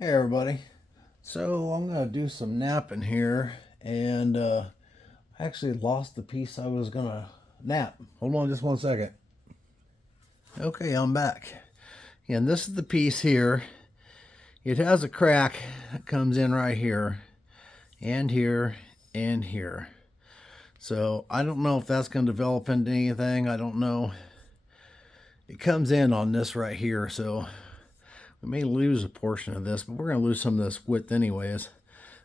Hey everybody. So I'm gonna do some napping here, and I actually lost the piece I was gonna nap. Hold on just one second. Okay, I'm back. And this is the piece here. It has a crack that comes in right here, and here, and here. So I don't know if that's gonna develop into anything. I don't know. It comes in on this right here, so we may lose a portion of this, but we're gonna lose some of this width anyways.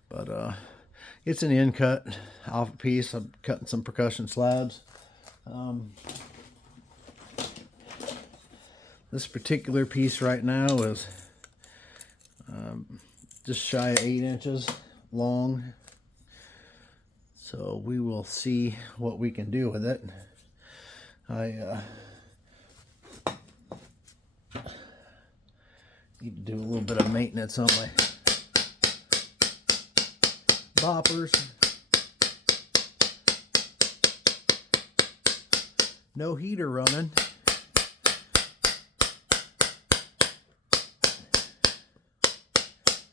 But it's an end cut off a piece. I'm cutting some percussion slabs. This particular piece right now is just shy of 8 inches long. So we will see what we can do with it. I need to do a little bit of maintenance on my boppers. No heater running.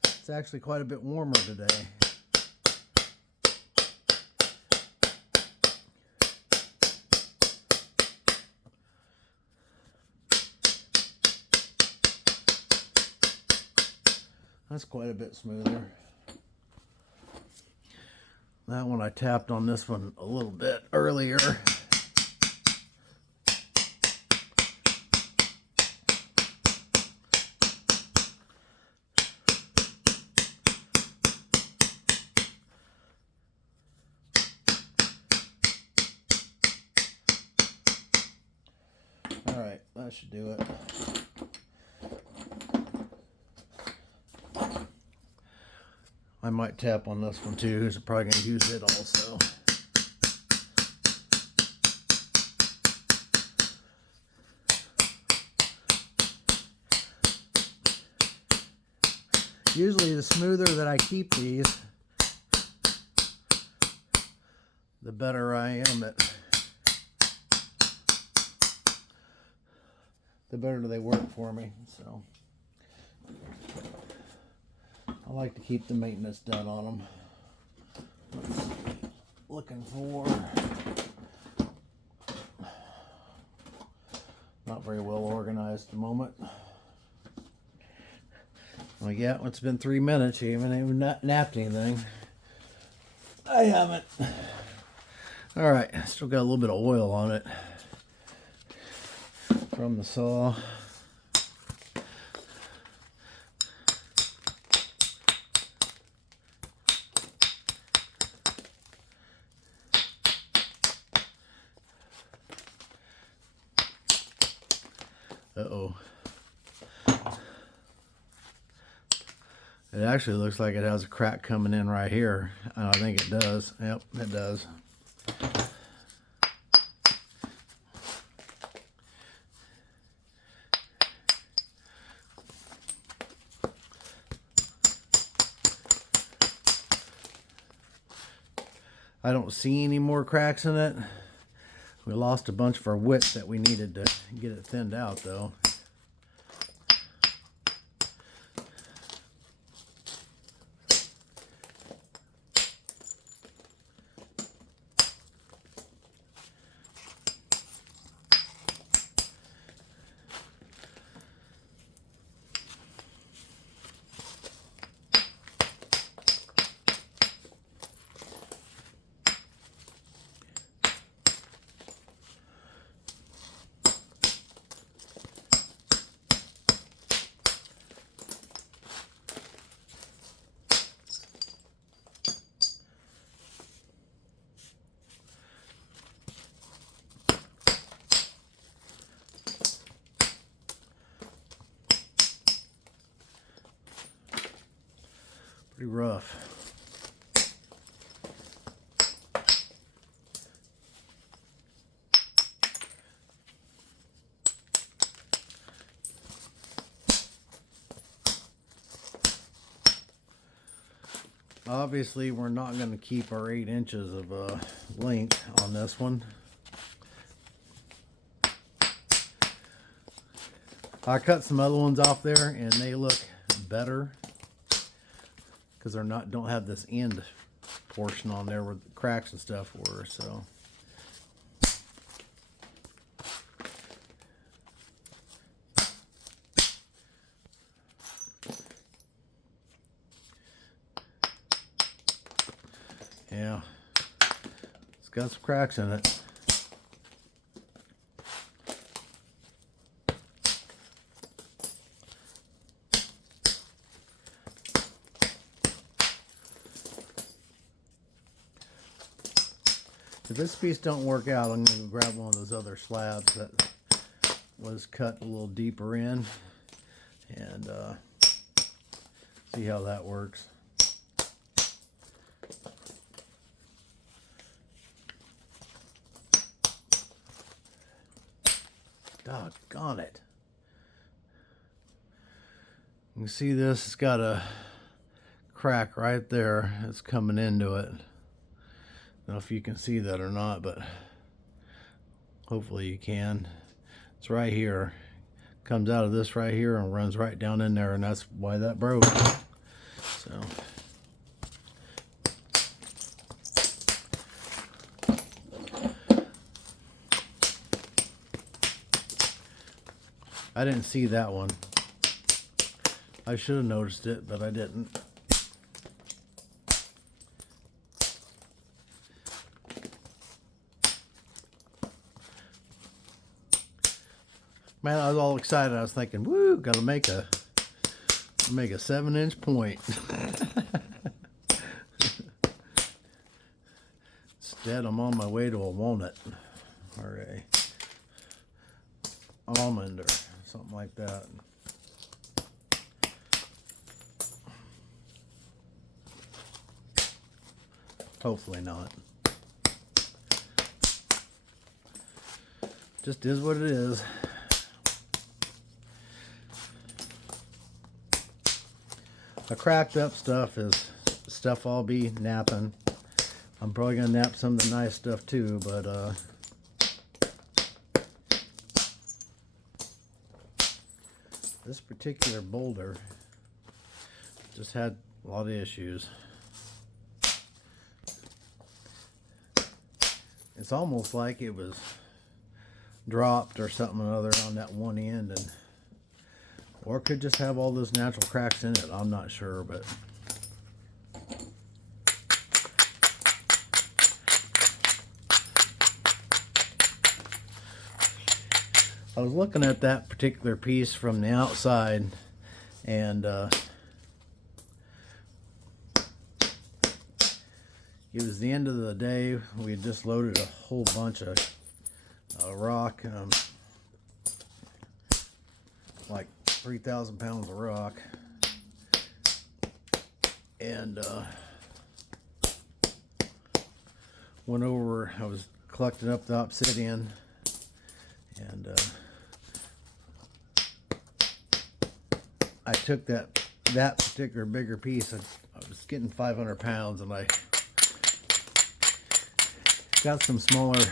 It's actually quite a bit warmer today. That's quite a bit smoother. That one I tapped on this one a little bit earlier. All right, that should do it. I might tap on this one too, because I'm probably going to use it also. Usually the smoother that I keep these, the better I am at, the better they work for me. So I like to keep the maintenance done on them. Looking for, not very well organized at the moment. Well, yeah, it's been 3 minutes. You haven't even napped anything. I haven't. All right, still got a little bit of oil on it from the saw. Uh-oh. It actually looks like it has a crack coming in right here. I think it does. Yep, it does. I don't see any more cracks in it. We lost a bunch of our width that we needed to get it thinned out though. Pretty rough. Obviously, we're not going to keep our 8 inches of length on this one. I cut some other ones off there and they look better. because they're not, don't have this end portion on there where the cracks and stuff were. So yeah, it's got some cracks in it. If this piece don't work out, I'm going to grab one of those other slabs that was cut a little deeper in and see how that works. Doggone it. You can see this, it's got a crack right there. It's coming into it. I don't know if you can see that or not, but hopefully you can. It's right here. Comes out of this right here and runs right down in there, and that's why that broke. So I didn't see that one. I should have noticed it, but I didn't. Man, I was all excited. I was thinking, woo, gotta make a 7-inch point. Instead, I'm on my way to a walnut or a almond or something like that. Hopefully not. Just is what it is. The cracked up stuff is stuff I'll be napping. I'm probably gonna nap some of the nice stuff too, but this particular boulder just had a lot of issues. It's almost like it was dropped or something or other on that one end, and or it could just have all those natural cracks in it. I'm not sure, but I was looking at that particular piece from the outside, and it was the end of the day. We had just loaded a whole bunch of rock, like 3,000 pounds of rock, and went over. I was collecting up the obsidian, and I took that particular bigger piece. I was getting 500 pounds, and I got some smaller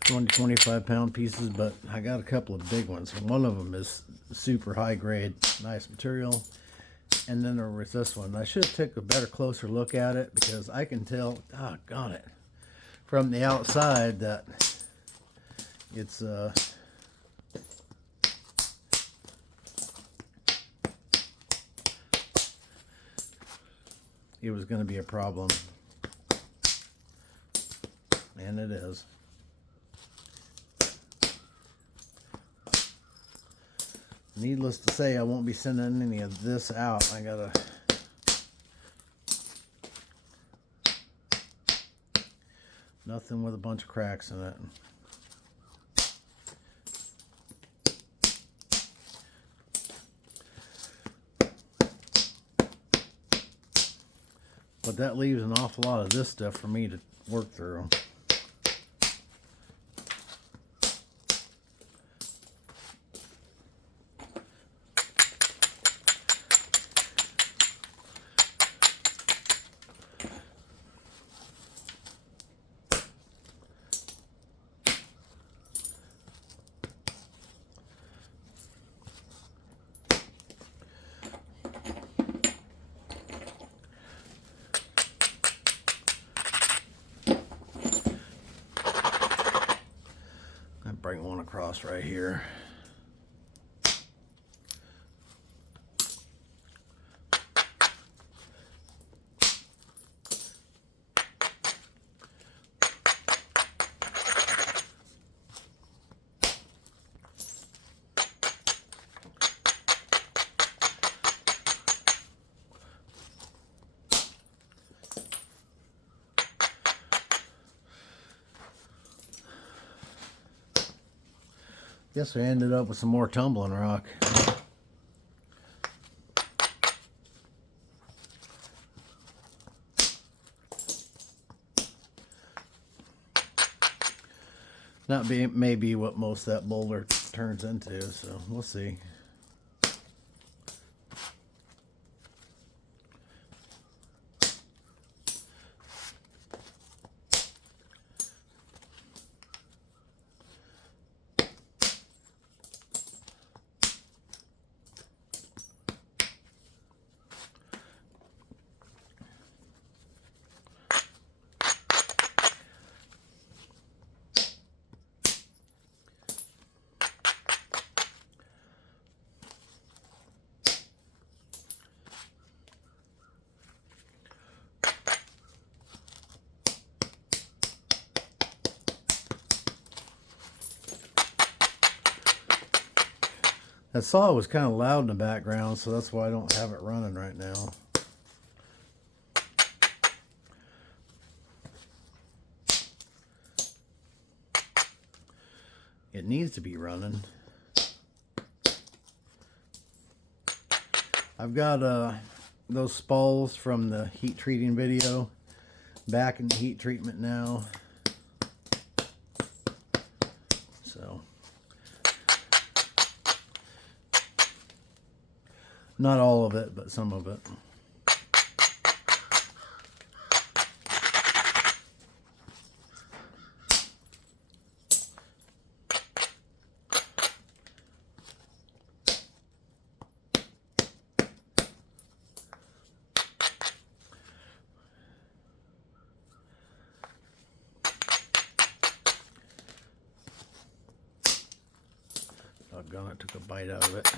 20-25 pound pieces, but I got a couple of big ones. One of them is super high grade, nice material, and then there was this one. I should have took a better, closer look at it, because I can tell, doggone it, from the outside that it's it was going to be a problem, and it is. Needless to say, I won't be sending any of this out. I gotta nothing with a bunch of cracks in it. But that leaves an awful lot of this stuff for me to work through. across right here. Guess we ended up with some more tumbling rock. Not be maybe what most of that boulder turns into, so we'll see. That saw was kind of loud in the background, so that's why I don't have it running right now. It needs to be running. I've got those spalls from the heat treating video back in the heat treatment now. So not all of it, but some of it. Doggone it, took a bite out of it.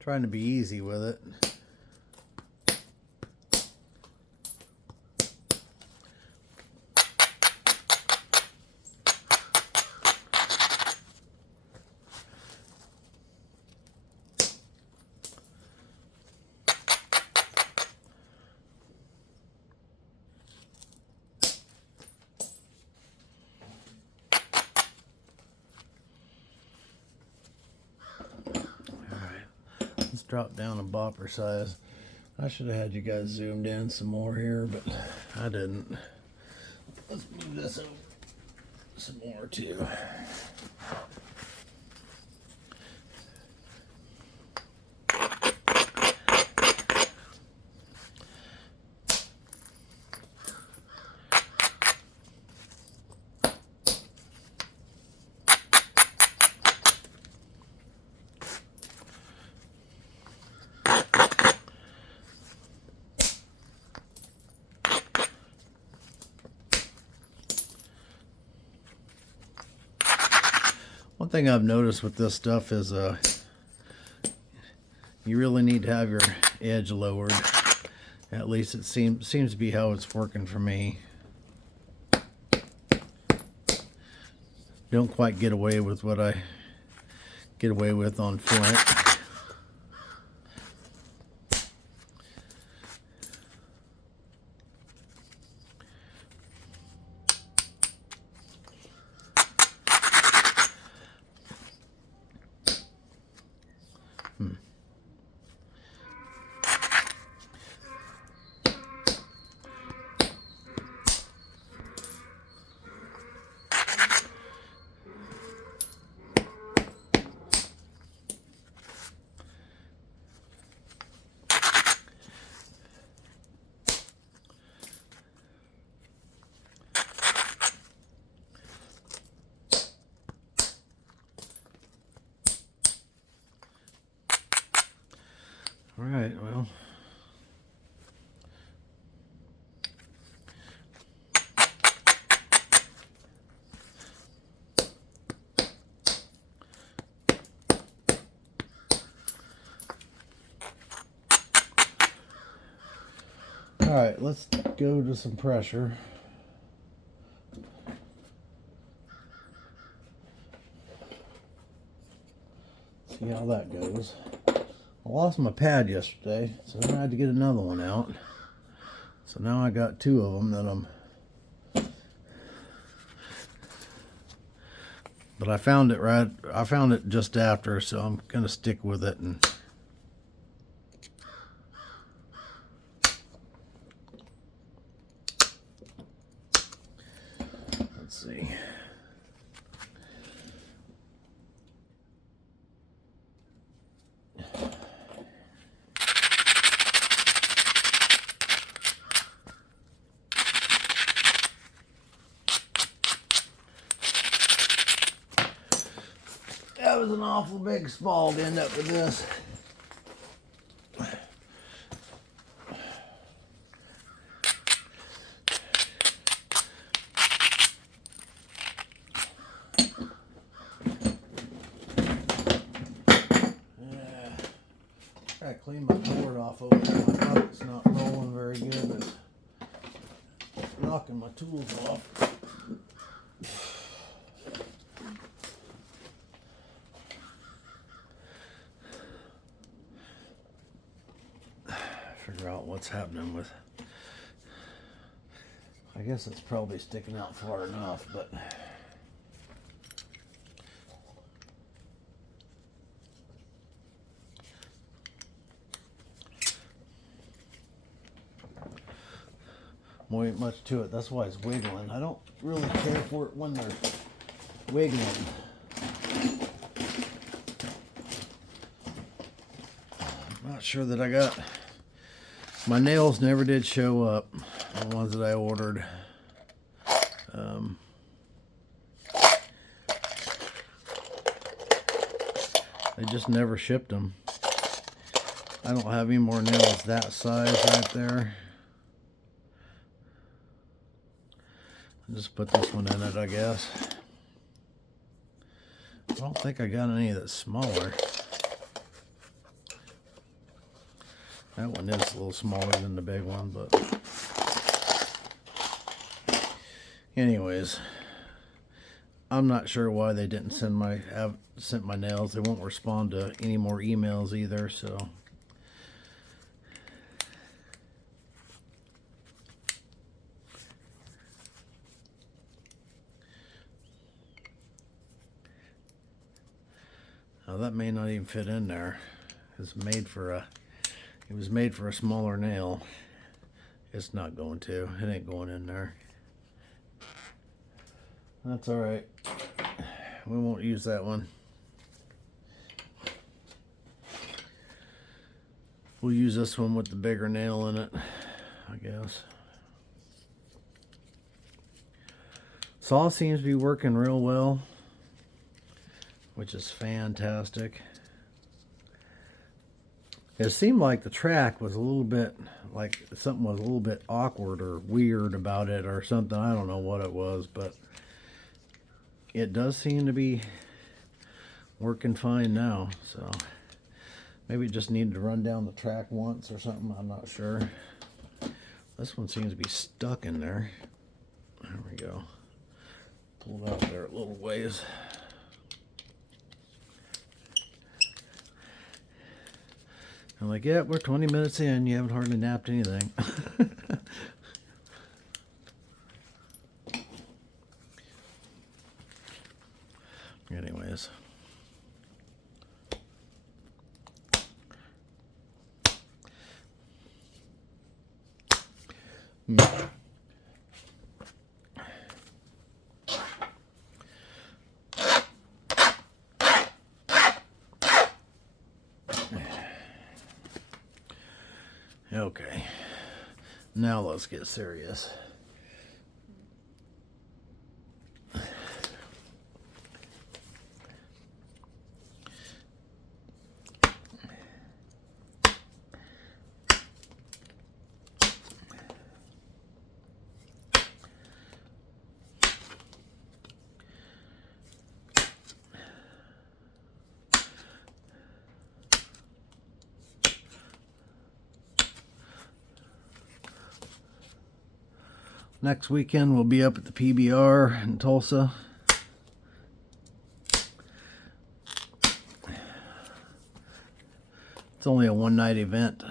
Trying to be easy with it. Drop down a bopper size. I should have had you guys zoomed in some more here, but I didn't. Let's move this over some more too. One thing I've noticed with this stuff is you really need to have your edge lowered. At least it seems to be how it's working for me. Don't quite get away with what I get away with on flint. right, well. All right, let's go to some pressure. See how that goes. I lost my pad yesterday, so then I had to get another one out. So now I got two of them that but I found it just after, so I'm gonna stick with it. And let's see. That was an awful big spall to end up with this. I gotta clean my cord off over there. My bucket's not rolling very good. It's knocking my tools off. Figure out what's happening with. I guess it's probably sticking out far enough, but. There ain't much to it. That's why it's wiggling. I don't really care for it when they're wiggling. I'm not sure that I got. My nails never did show up. The ones that I ordered. They just never shipped them. I don't have any more nails that size right there. I'll just put this one in it, I guess. I don't think I got any that's smaller. That one is a little smaller than the big one, but anyways, I'm not sure why they didn't sent my nails. They won't respond to any more emails either, so. Now that may not even fit in there. It was made for a smaller nail. It's not going to. It ain't going in there. That's all right. We won't use that one. We'll use this one with the bigger nail in it, I guess. Saw seems to be working real well, which is fantastic. It seemed like the track was a little bit, like something was a little bit awkward or weird about it or something. I don't know what it was, but it does seem to be working fine now. So maybe it just needed to run down the track once or something. I'm not sure. This one seems to be stuck in there. There we go. Pull it out there a little ways. I'm like, yeah, we're 20 minutes in. You haven't hardly napped anything. Anyways. Okay, now let's get serious. Next weekend we'll be up at the PBR in Tulsa. It's only a one-night event.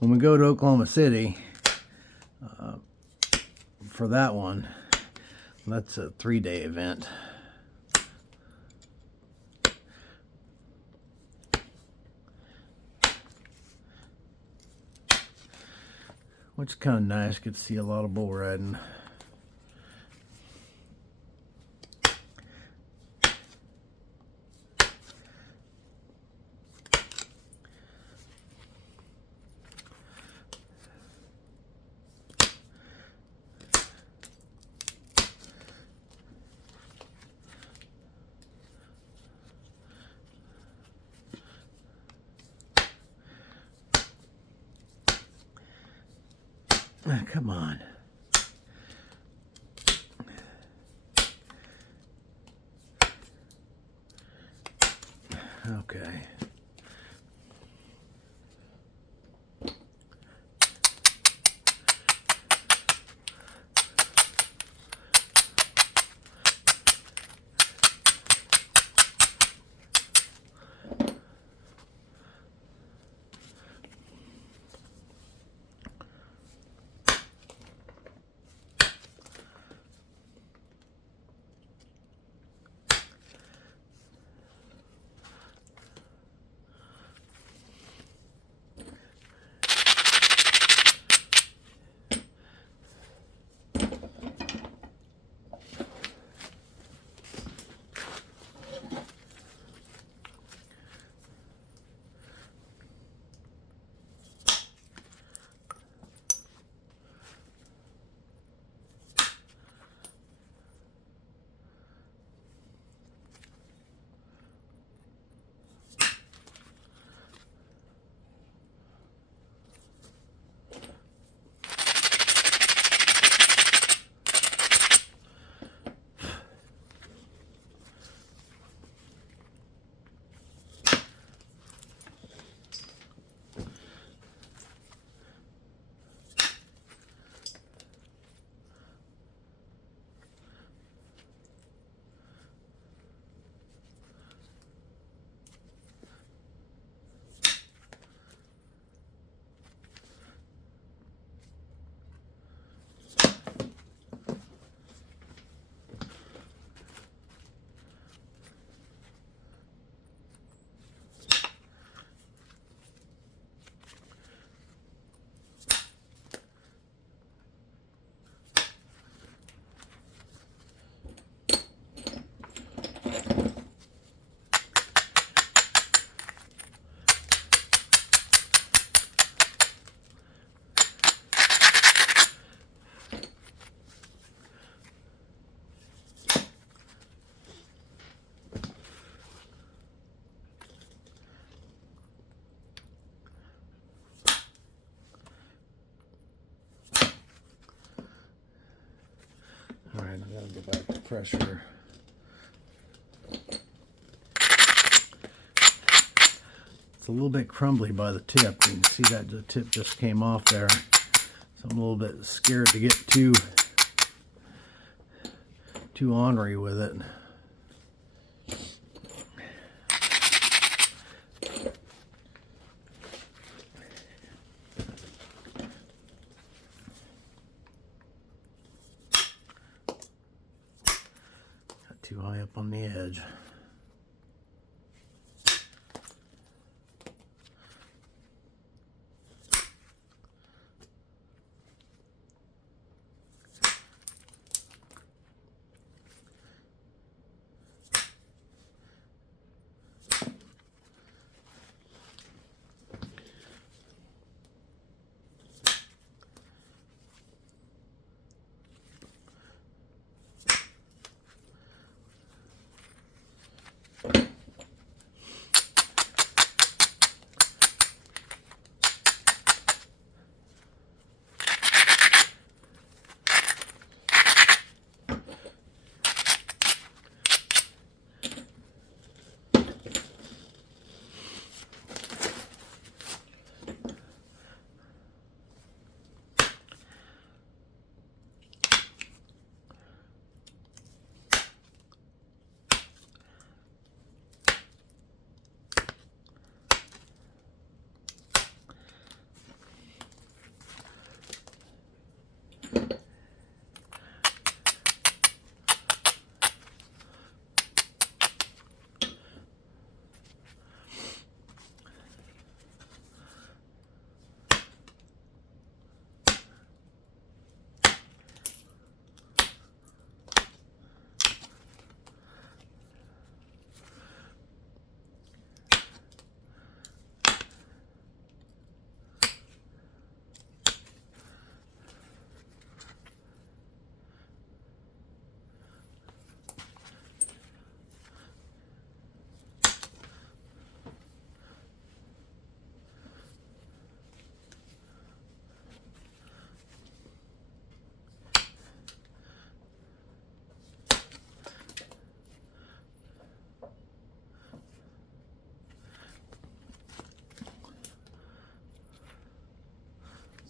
When we go to Oklahoma City for that one, that's a 3-day event. Which is kind of nice. Get to see a lot of bull riding. Ah, come on. Okay. Alright, I gotta go back to pressure. It's a little bit crumbly by the tip. You can see that the tip just came off there. So I'm a little bit scared to get too ornery with it. Too high up on the edge.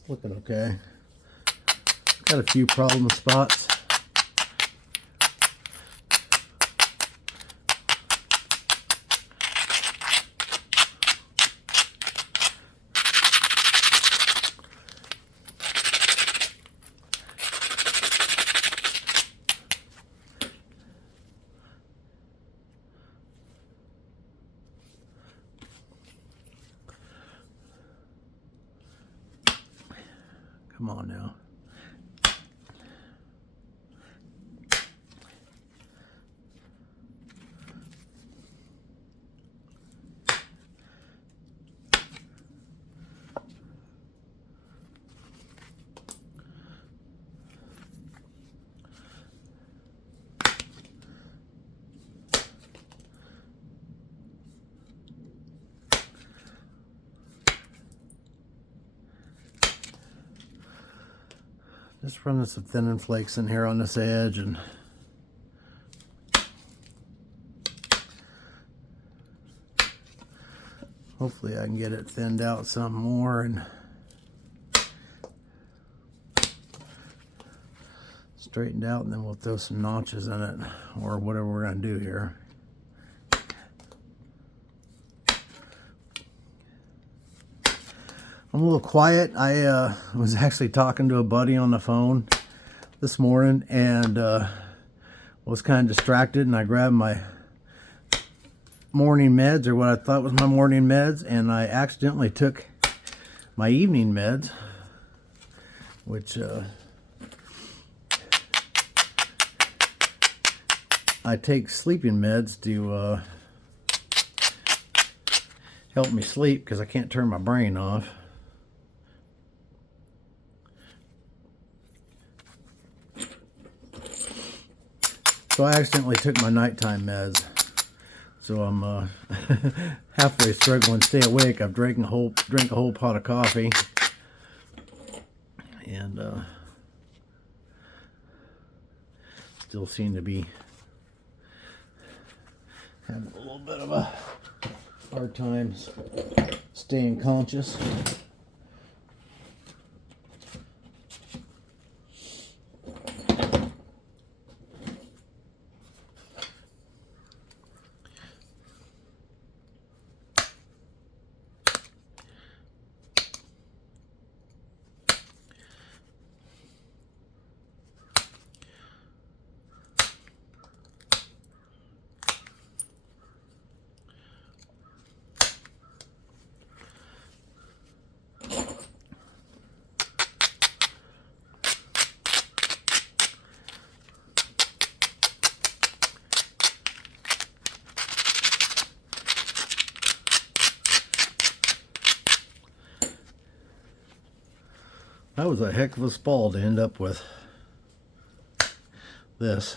looking okay. Got a few problem spots. Come on now. Just running some thinning flakes in here on this edge, and hopefully I can get it thinned out some more and straightened out, and then we'll throw some notches in it or whatever we're going to do here. I'm a little quiet. I was actually talking to a buddy on the phone this morning and was kind of distracted, and I grabbed my morning meds, or what I thought was my morning meds, and I accidentally took my evening meds, which I take sleeping meds to help me sleep because I can't turn my brain off. So I accidentally took my nighttime meds. So I'm halfway struggling to stay awake. I've drank a whole pot of coffee, and still seem to be having a little bit of a hard time staying conscious. That was a heck of a spall to end up with this.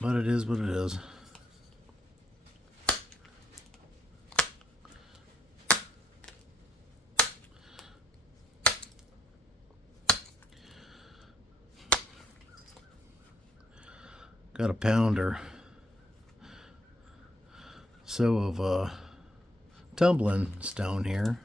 But it is what it is. Got a pound or so of tumbling stone here.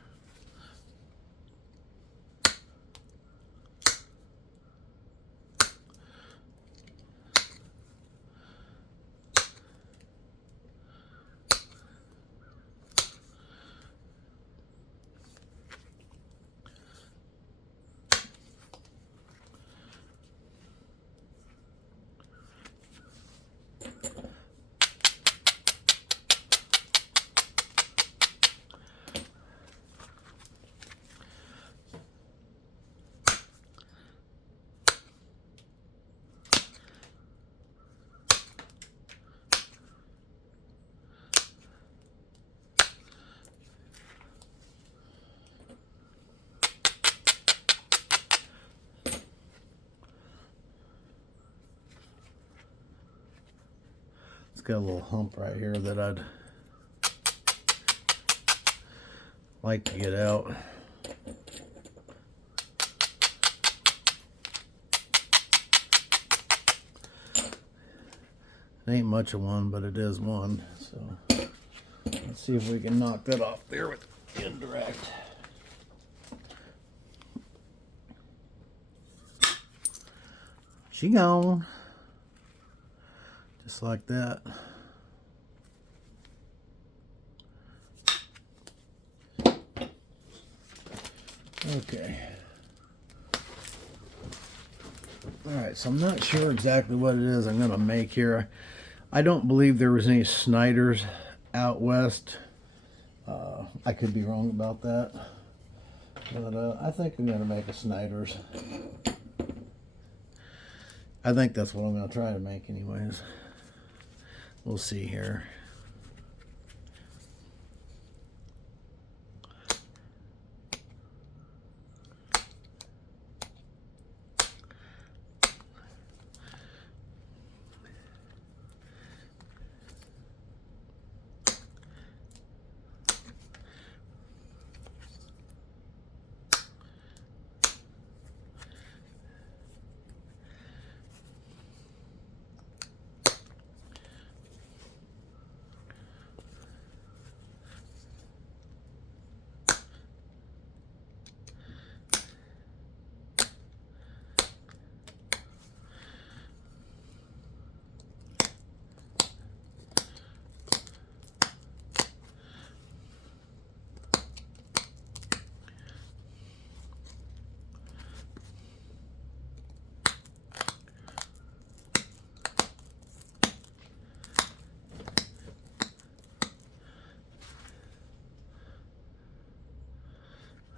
Got a little hump right here that I'd like to get out. It ain't much of one, but it is one. So Let's see if we can knock that off there with indirect. She gone. Just like that. Okay. Alright, so I'm not sure exactly what it is I'm going to make here. I don't believe there was any Snyders out west. I could be wrong about that. But I think I'm going to make a Snyders. I think that's what I'm going to try to make anyways. We'll see here.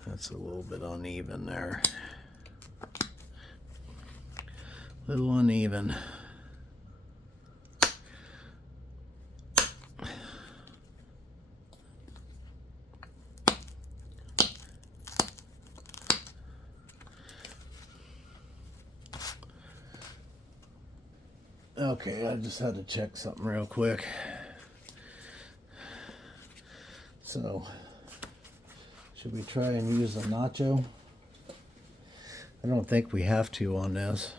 That's a little bit uneven there. A little uneven. Okay, I just had to check something real quick. So, should we try and use a nacho? I don't think we have to on this.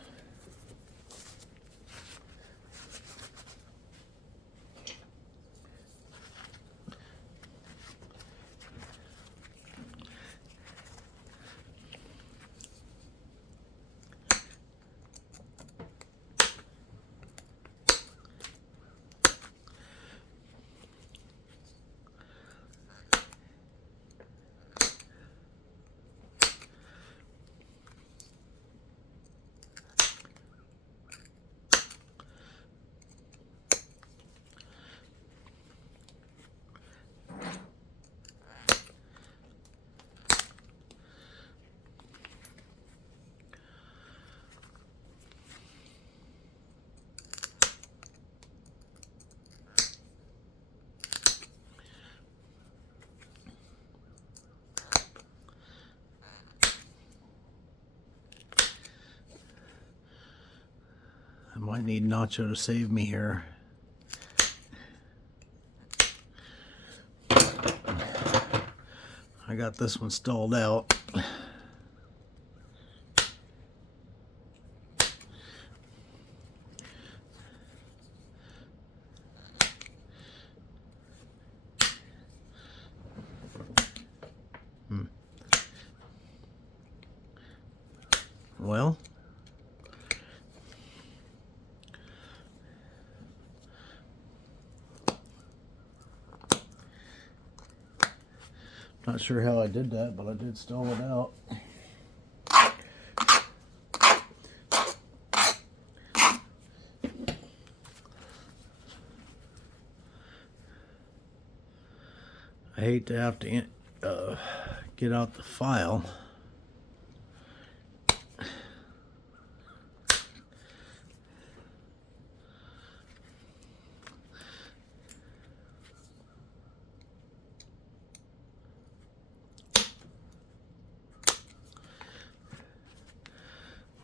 I might need Nacho to save me here. I got this one stalled out. Well, not sure how I did that, but I did stall it out. I hate to have to get out the file.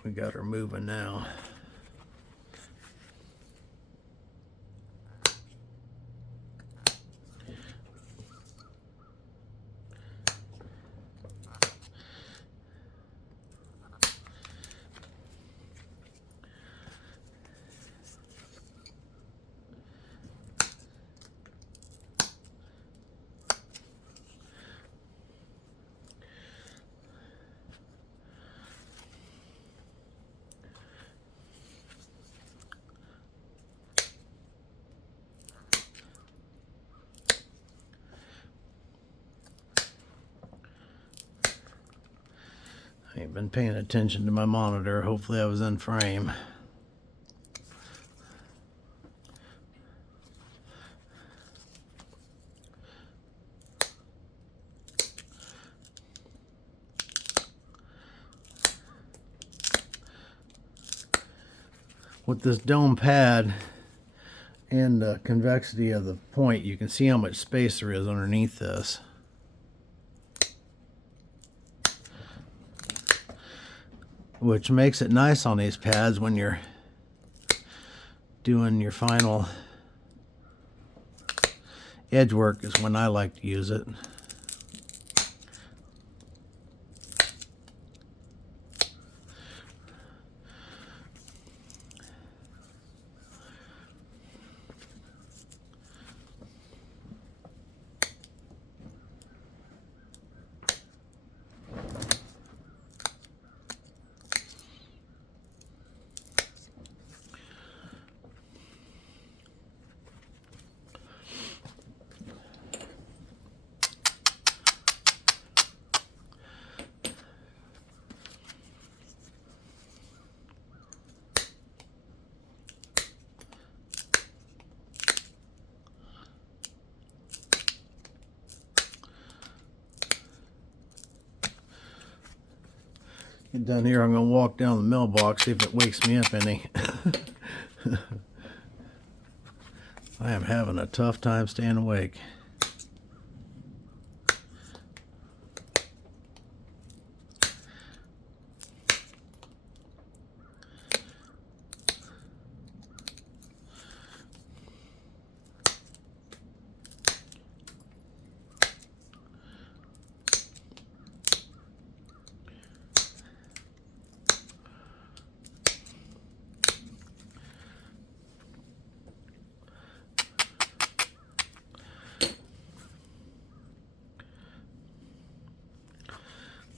We got her moving now. been paying attention to my monitor. Hopefully I was in frame. With this dome pad and the convexity of the point, you can see how much space there is underneath this. Which makes it nice on these pads when you're doing your final edge work, is when I like to use it. Get done here, I'm going to walk down the mailbox, see if it wakes me up any. I am having a tough time staying awake.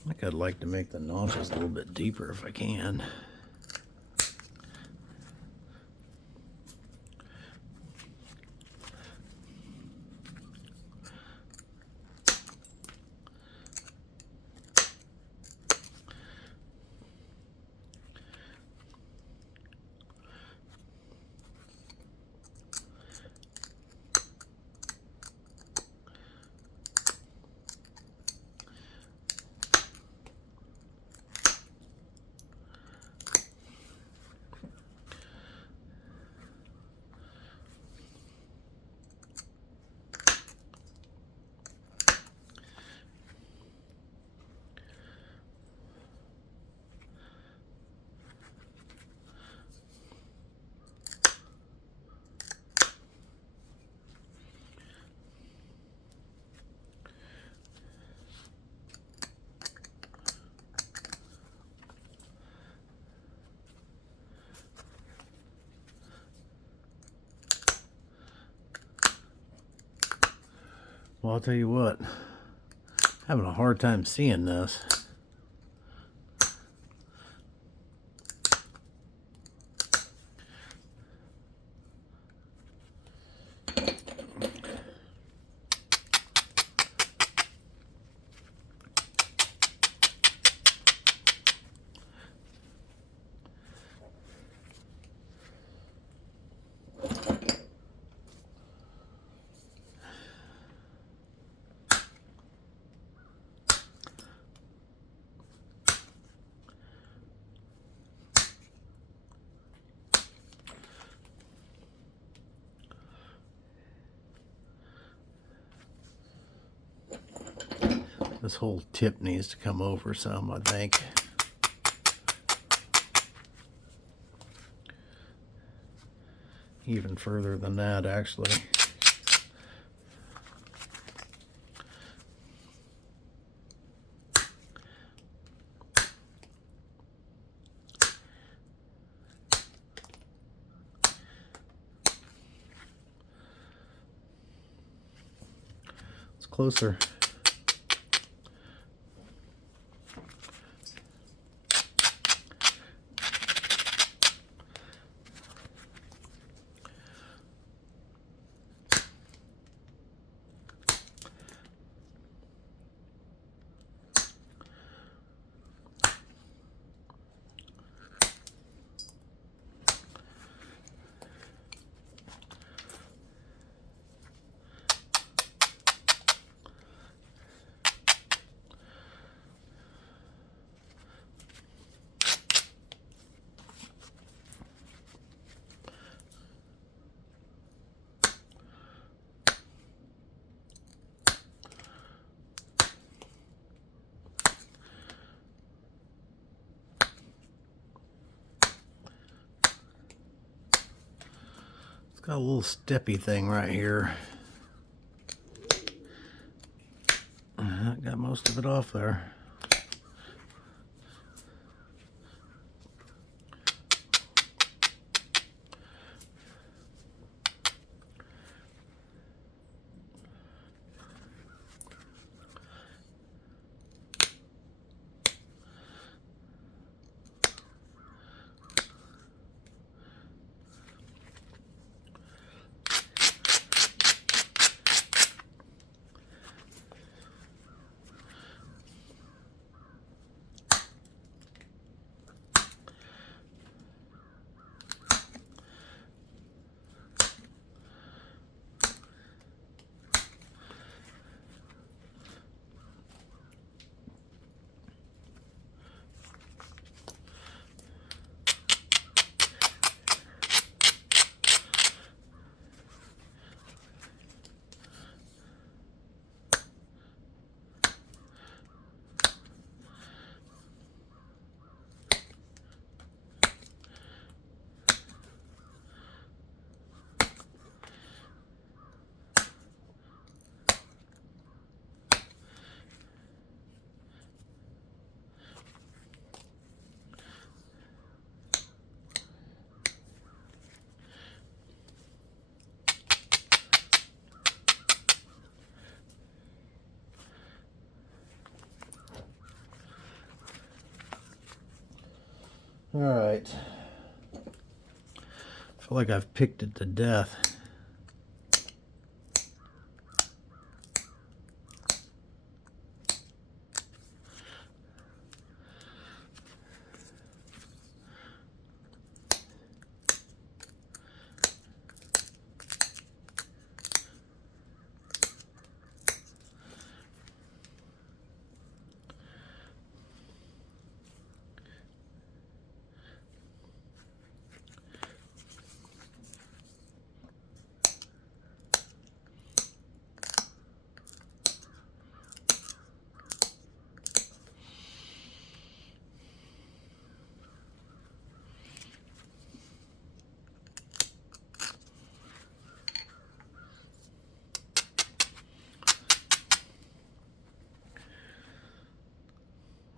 I think I'd like to make the notches a little bit deeper if I can. Well, I'll tell you what, having a hard time seeing this. This whole tip needs to come over some, I think. Even further than that, actually. It's closer. Got a little steppy thing right here. Got most of it off there. All right. I feel like I've picked it to death.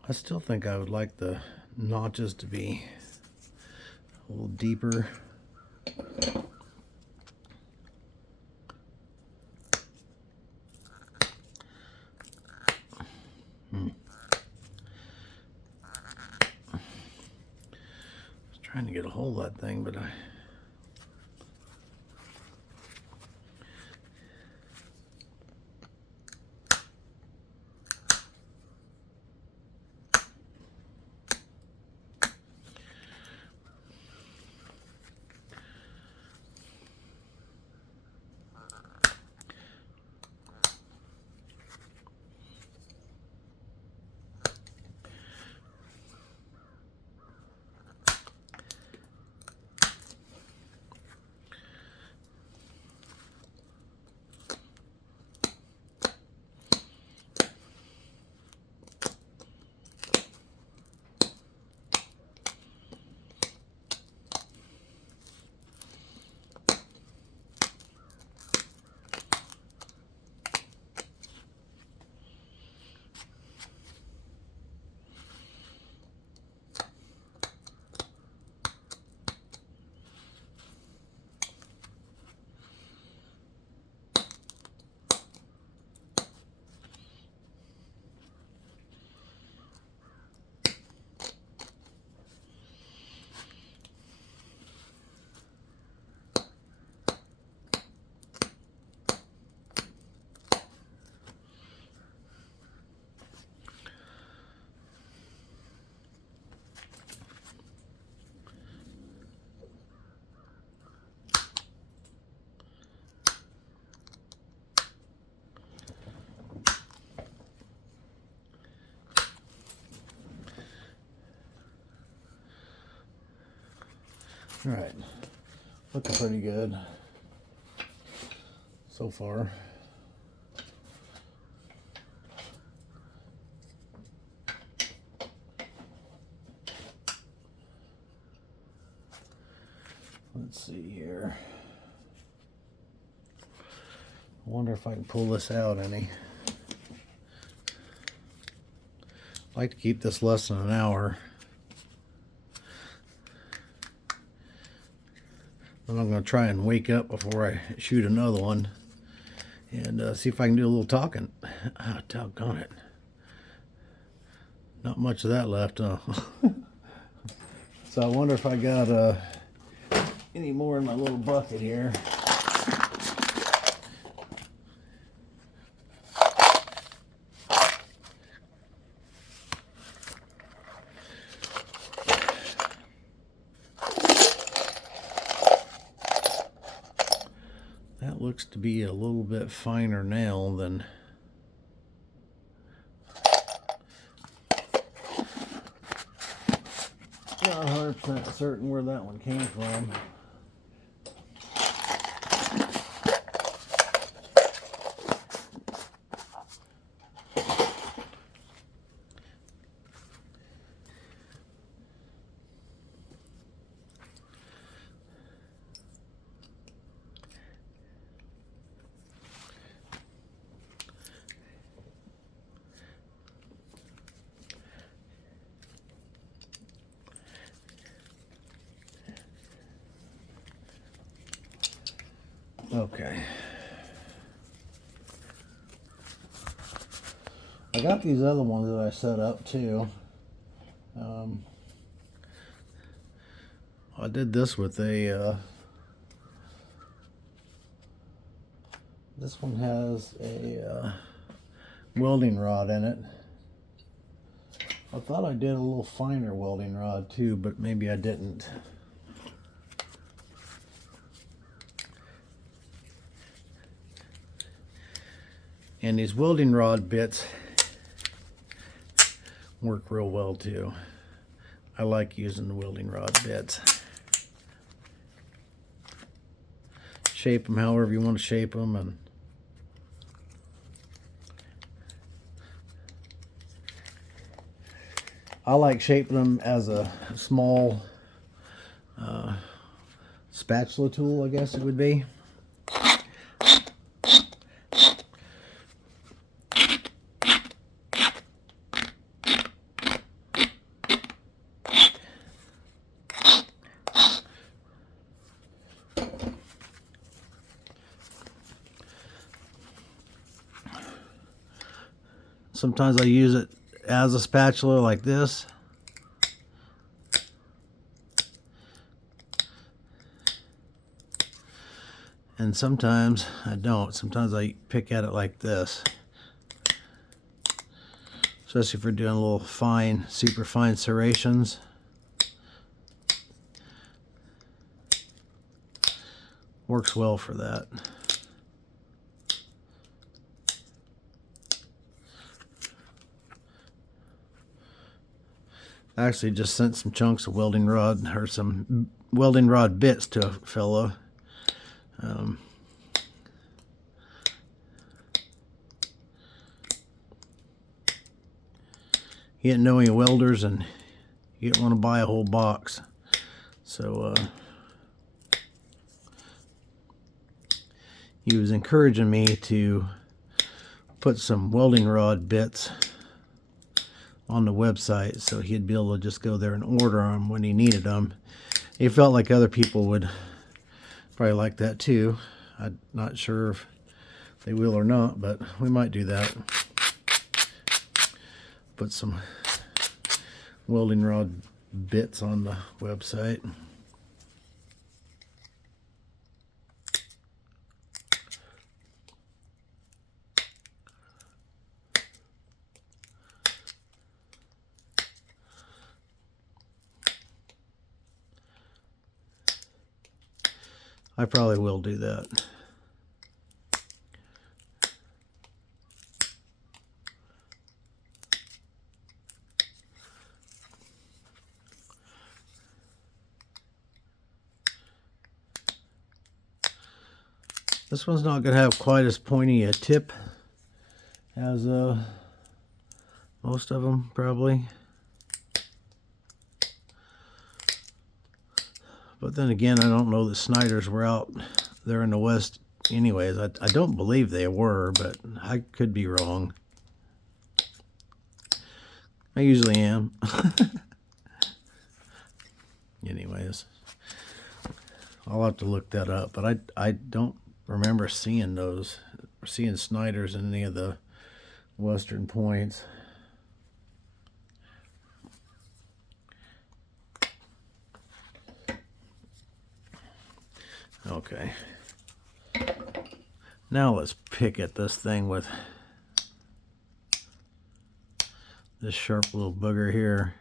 I still think I would like the notches to be a little deeper. I was trying to get a hold of that thing, but I... All right, looking pretty good so far. Let's see here. I wonder if I can pull this out any. I like to keep this less than an hour. Then I'm going to try and wake up before I shoot another one and see if I can do a little talking. Ah, doggone it. Not much of that left, huh? So I wonder if I got any more in my little bucket here. That looks to be a little bit finer nail than not 100% certain where that one came from. Okay. I got these other ones that I set up too. I did this with a, this one has a welding rod in it. I thought I did a little finer welding rod too, but maybe I didn't. And these welding rod bits work real well too. I like using the welding rod bits. Shape them however you want to shape them, and I like shaping them as a small spatula tool, I guess it would be. Sometimes I use it as a spatula like this. And sometimes I don't. Sometimes I pick at it like this. Especially if we're doing a little fine, super fine serrations. Works well for that. I actually just sent some chunks of welding rod, or some welding rod bits to a fellow. He didn't know any welders, and he didn't want to buy a whole box. So he was encouraging me to put some welding rod bits on the website so he'd be able to just go there and order them when he needed them. He felt like other people would probably like that too. I'm not sure if they will or not, but we might do that. Put some welding rod bits on the website. I probably will do that. This one's not going to have quite as pointy a tip as most of them probably. But then again, I don't know that Snyders were out there in the West Anyways, I don't believe they were, but I could be wrong. I usually am. Anyways, I'll have to look that up, but I don't remember seeing those, seeing Snyders in any of the Western points. Okay. Now let's pick at this thing with this sharp little booger here.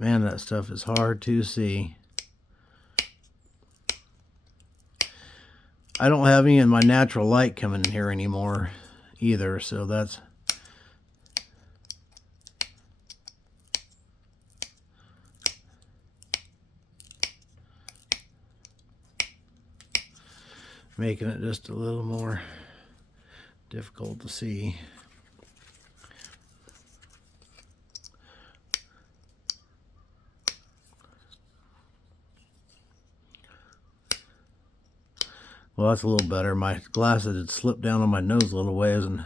Man, that stuff is hard to see. I don't have any of my natural light coming in here anymore either, so that's making it just a little more difficult to see. Well, that's a little better. My glasses had slipped down on my nose a little ways, and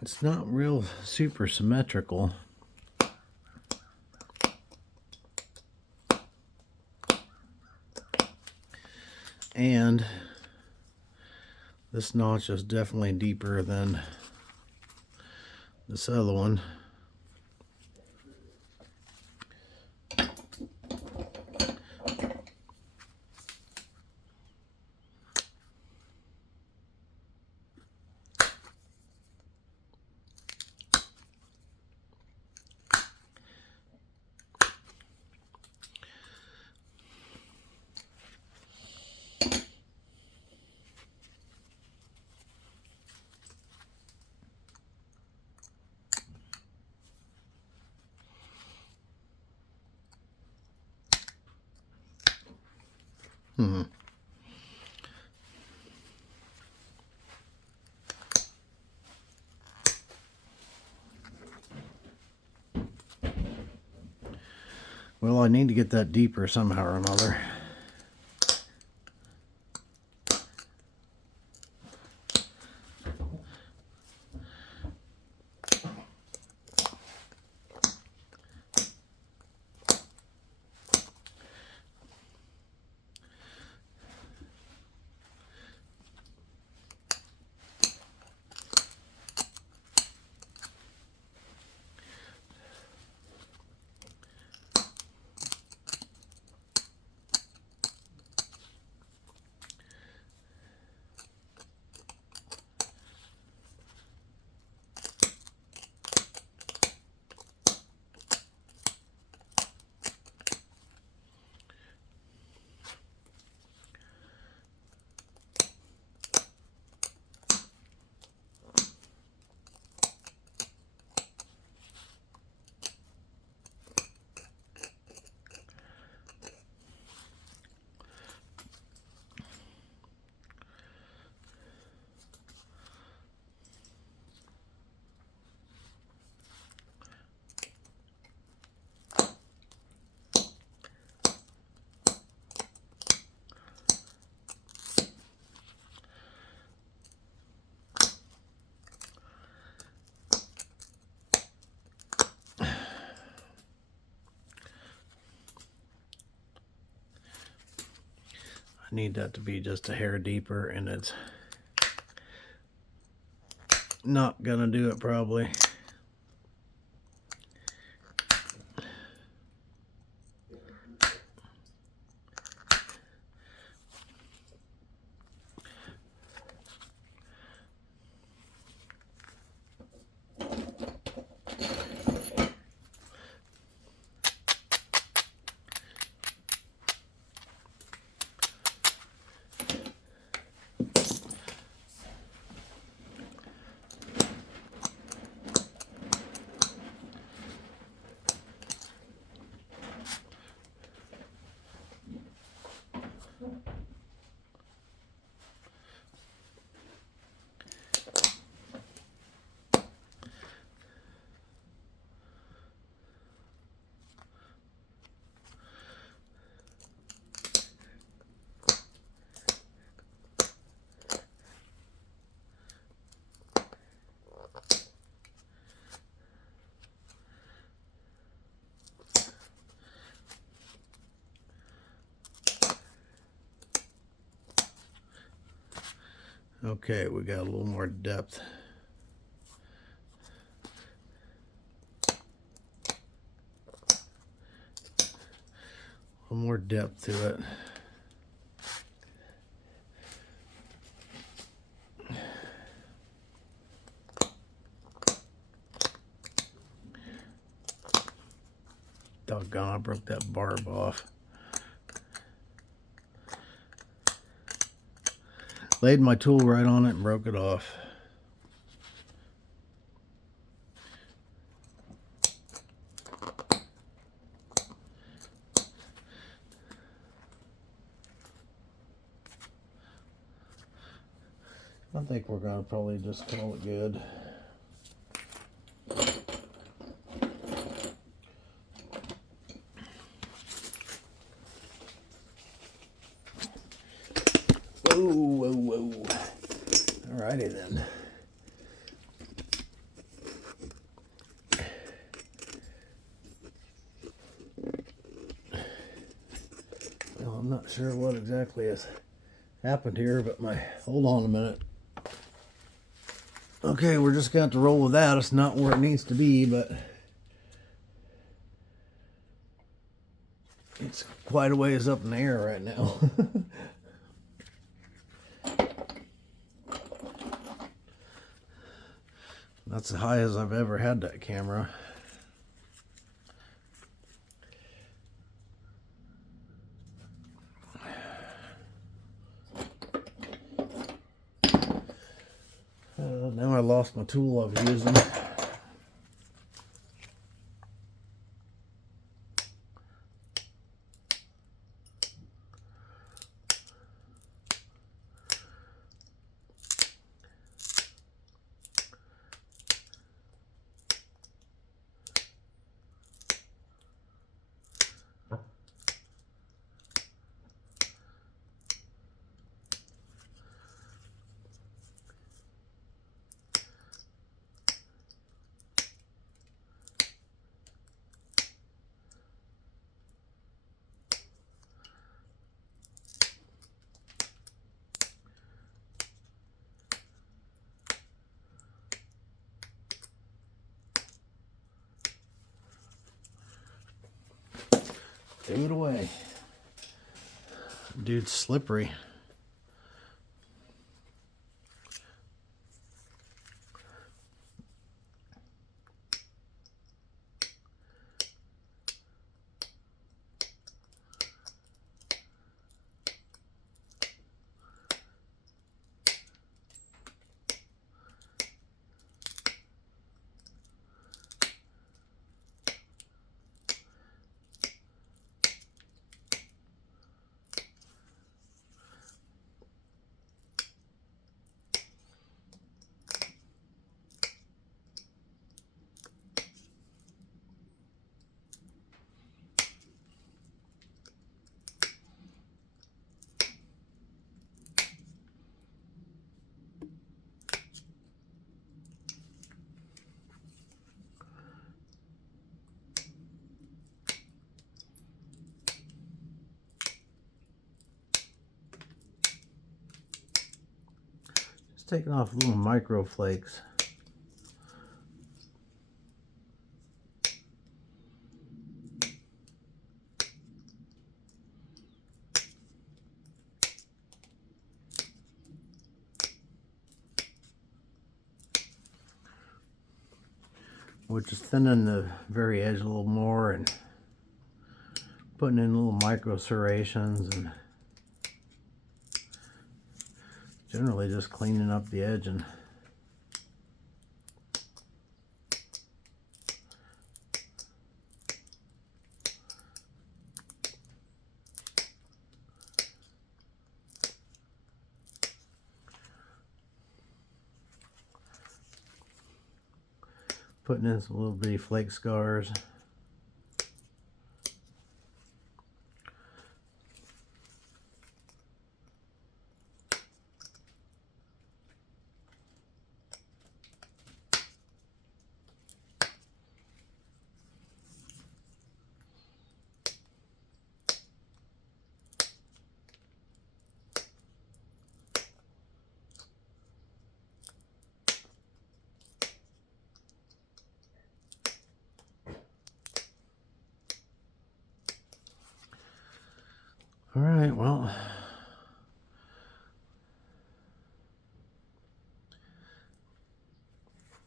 it's not real super symmetrical. And this notch is definitely deeper than this other one. Well, I need to get that deeper somehow or another. I need that to be just a hair deeper, and it's not gonna do it probably. Okay, we got a little more depth. A little more depth to it. Doggone, I broke that barb off. Laid my tool right on it and broke it off. I think we're gonna probably just call it good. Whoa. Alrighty then. Well, I'm not sure what exactly has happened here, but hold on a minute. Okay, we're just going to have to roll with that. It's not where it needs to be, but it's quite a ways up in the air right now. That's as high as I've ever had that camera. Now I lost my tool I was using. Take it away. Dude's slippery. taking off little micro flakes. We're just thinning the very edge a little more and putting in little micro serrations and generally just cleaning up the edge and putting in some little bitty flake scars. All right, well,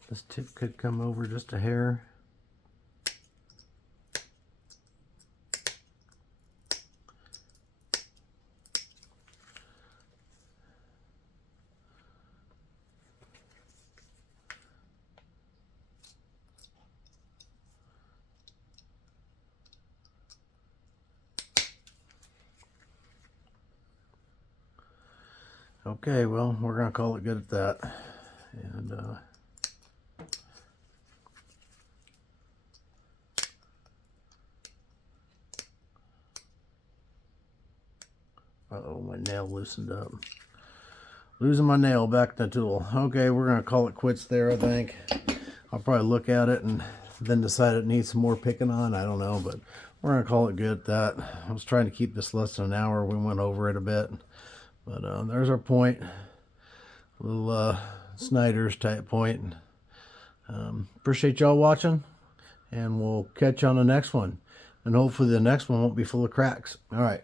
this tip could come over just a hair. Okay, well, we're going to call it good at that. And uh-oh, my nail loosened up. Losing my nail, back to the tool. Okay, we're going to call it quits there, I think. I'll probably look at it and then decide it needs some more picking on. I don't know, but we're going to call it good at that. I was trying to keep this less than an hour. We went over it a bit. But there's our point. A little Snyders type point. Appreciate y'all watching. And we'll catch you on the next one. And hopefully the next one won't be full of cracks. All right.